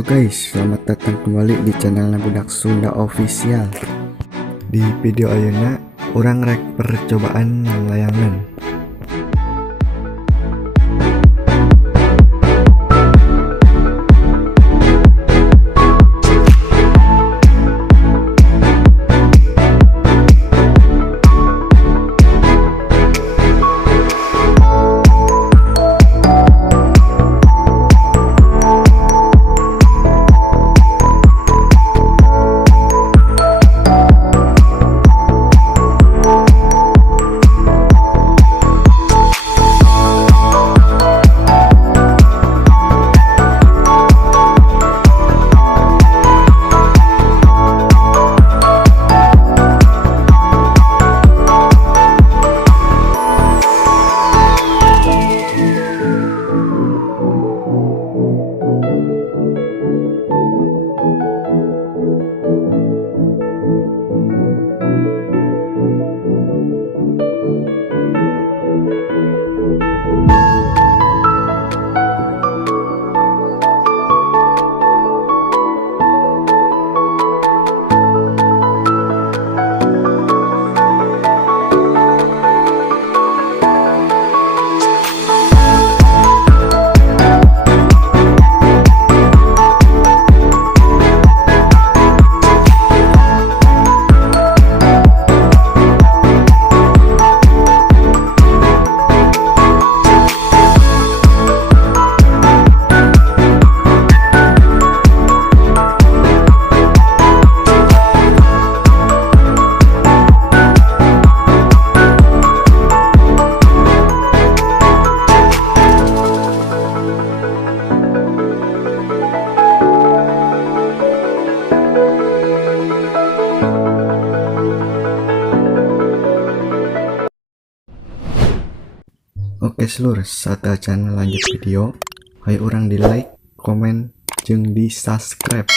Halo guys, selamat datang kembali di channel Budak Sunda Official. Di video ayeuna urang rek percobaan layangan. Oke seluruh, saat channel lanjut video, ayo orang di like, komen, jeung di subscribe.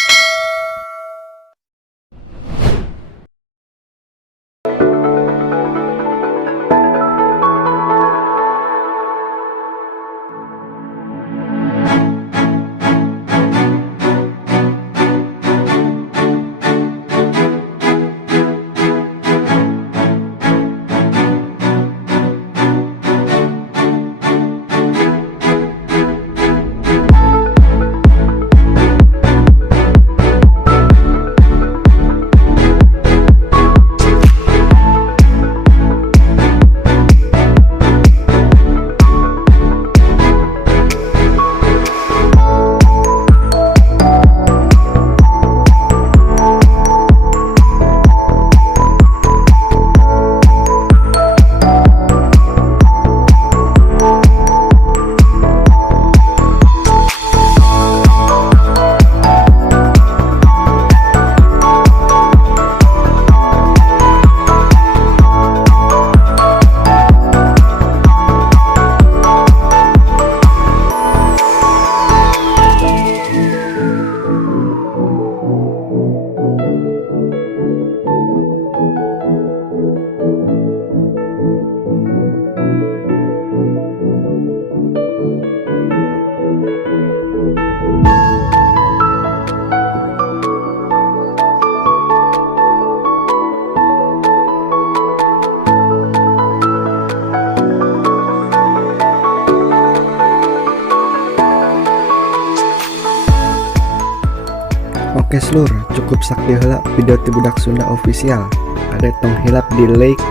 Oke seluruh, cukup sakti heula video ti Budak Sunda Official. Ada tong hilap di like,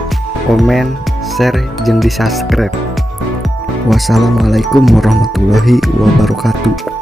komen, share, jeung di subscribe. Wassalamualaikum warahmatullahi wabarakatuh.